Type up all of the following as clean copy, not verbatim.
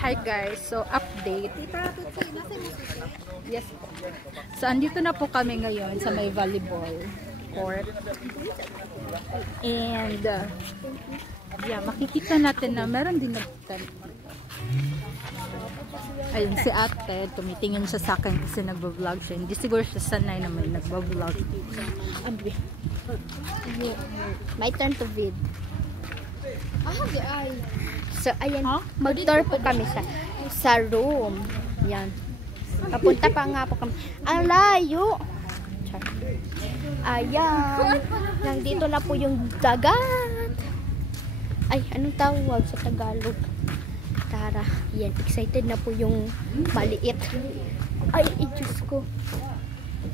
Hi guys, so update. Yes po. So andito na po kami ngayon sa may volleyball court. And yeah, makikita natin na meron din nag-tent. Ayun, si ate, tumitingin siya sa akin kasi nagbablog siya. Hindi siguro siya sanay na may nagbablog. My turn to vid. So, ayan, mag-tour po kami sa room. Yan. Papunta pa nga po kami. Ang layo! Ayan. Nandito na po yung dagat. Ay, anong tawag sa Tagalog? Tara. Yan, excited na po yung maliit. Ay, Diyos ko.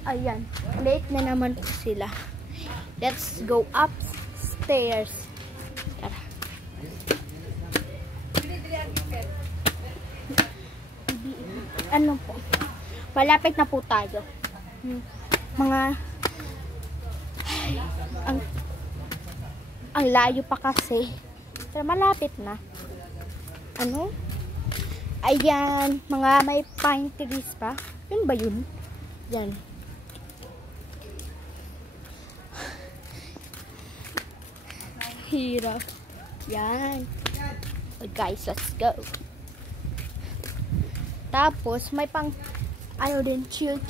Ayan. Late na naman po sila. Let's go upstairs. Tara. Ano po? Malapit na po tayo. Mga ang layo pa kasi. Pero malapit na. Ano? Ayan, mga may pine trees pa. Yun ba yun? Yan. Hirap. Yan. Oh, guys, let's go. Tapos, may pang, ano din, chill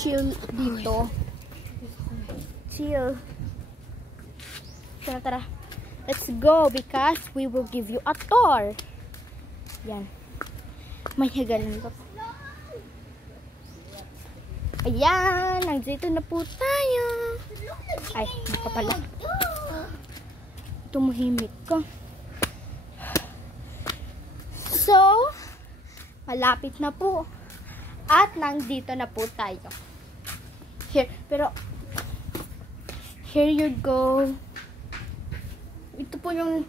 dito. Chill. Tara, tara. Let's go because we will give you a tour. Yan. May hagalan pa. Ayan, nandito na po tayo. Ay, hindi pa pala. Tumuhimik ko. So, malapit na po. At nandito na po tayo. Here, pero here you go. Ito po yung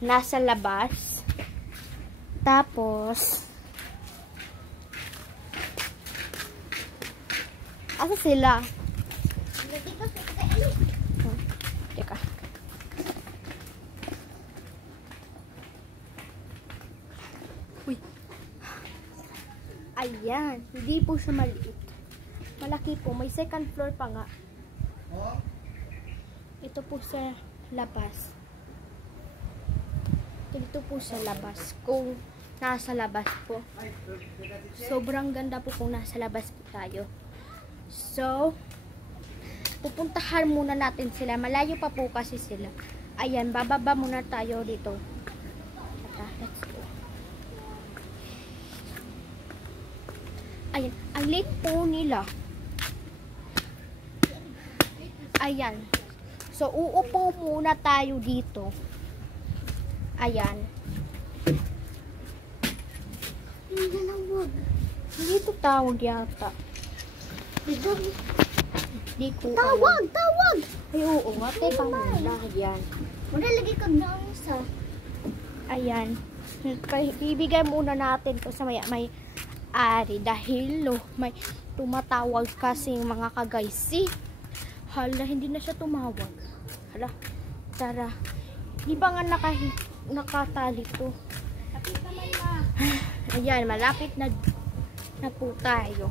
nasa labas. Tapos asa sila? Teka. Uy. Ayan, hindi po siya maliit. Malaki po, may second floor pa nga. Ito po sa labas. Ito po sa labas. Kung nasa labas po. Sobrang ganda po kung nasa labas po tayo. So, pupuntahan muna natin sila. Malayo pa po kasi sila. Ayan, bababa muna tayo dito. Let's go. Ayan, ang late po nila. Ayan. So, uupo muna tayo dito. Ayan. Hindi ito tawag yata. Di ko Tawag! alam. Tawag! Ay, oo nga. Teka muna. Ayan. Muna lagi ka na isa. Ayan. Ibigay muna natin to sa may ari dahil may tumatawag kasing mga kagaysi. Hala, hindi na siya tumawag. Hala, tara. Di ba nga nakatali to? Ayan, malapit na po tayo.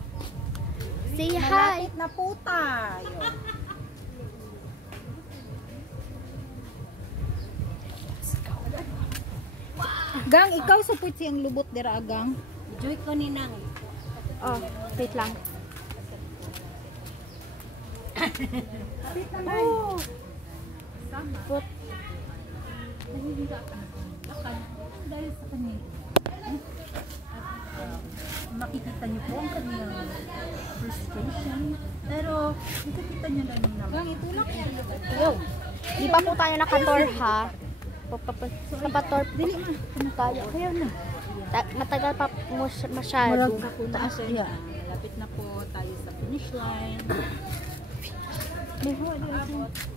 Say hi! Malapit na po tayo. Gang, ikaw supot siyang lubot dira agang. Joy ko ni Nang. Oh, wait lang. Kapit naman. Oh! Put. Dahil sa kanila. Makikita niyo po ang kanyang frustration. Pero, nakikita niyo lang naman. Gang, itulak niya. Yo. Di pa po tayo nakator ha. Papator. Dili na. Ano tayo? Kaya na. Matagal pa masyado. Marag na po taas. Lapit na po tayo sa finish line.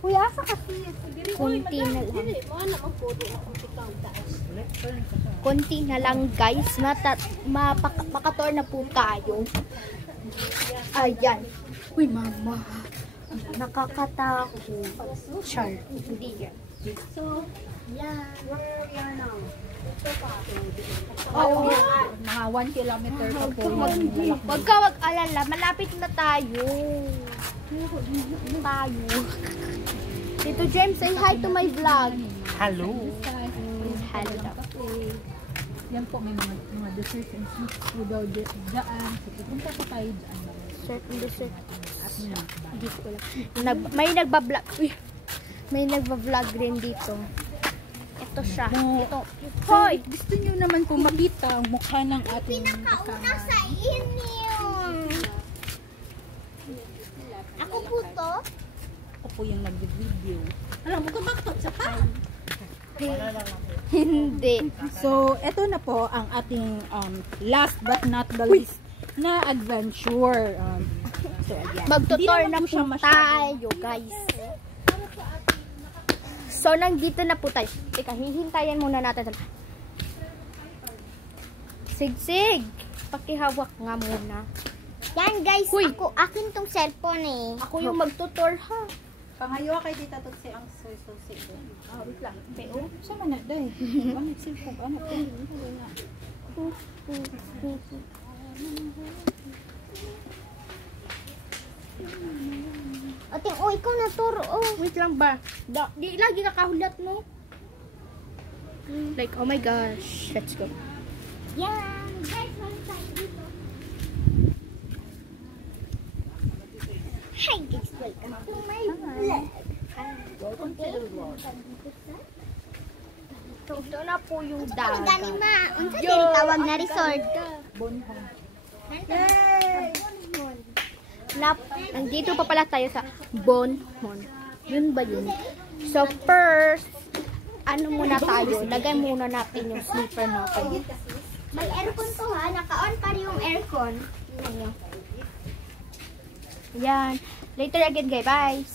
Uy, asa kasi? Kunti na lang. Kunti na lang guys. Makator na po tayo. Ayan. Uy, mama. Nakakatakot. Char. Hindi yan. So, yan. Where we are now. Ito pa. Oo. Mga 1 kilometer pa po. Huwag ka mag-alala, malapit na tayo. Tito James, say hi to my vlog. Hello. Hello. Yan po, may mga desserts and sweets po daw dyan. So, pupunta po tayo dyan. Certain dessert. At yan. Dito ko lang. May nagbablog. Uy! May nagbablog rin dito. Ito siya. Ito. Hoy! Gusto niyo naman po makita ang mukha ng ating Pinakauna sa inyo. Ako po to. Ako po yung nag-video. Alam mo, kumaktot sa pa. Hindi. So, eto na po ang ating last but not the least na adventure. So, ayan. Magtutor Hindi na naman po siya tayo, guys. So, nandito na po tayo. Teka, hihintayin muna natin. Sigsig. Pakihawak nga muna. Yan guys, Uy. akin tong cellphone eh. Ako yung magtutor, ha? Pangayo kay Tita Tutsi ang soy-soy doon. Wait lang. Pero, sama na doon. Banit silpog. Ano po? Ating, ikaw na turo. Wait lang ba? Di lagi nakahulat, no? Like, oh my gosh. Let's go. Yan. Guys, meron tayo dito. Hi guys, welcome to my vlog. Ito na po yung Ito dagat. gani ma. Unsa din tawag na resort? Bonhong. Nandito pa pala tayo sa Bonhon. Yun ba yun? So first, ano muna tayo? Lagay muna natin yung slipper natin. May aircon to ha. Naka-on pa rin yung aircon. Yan. Later again, guys. Bye.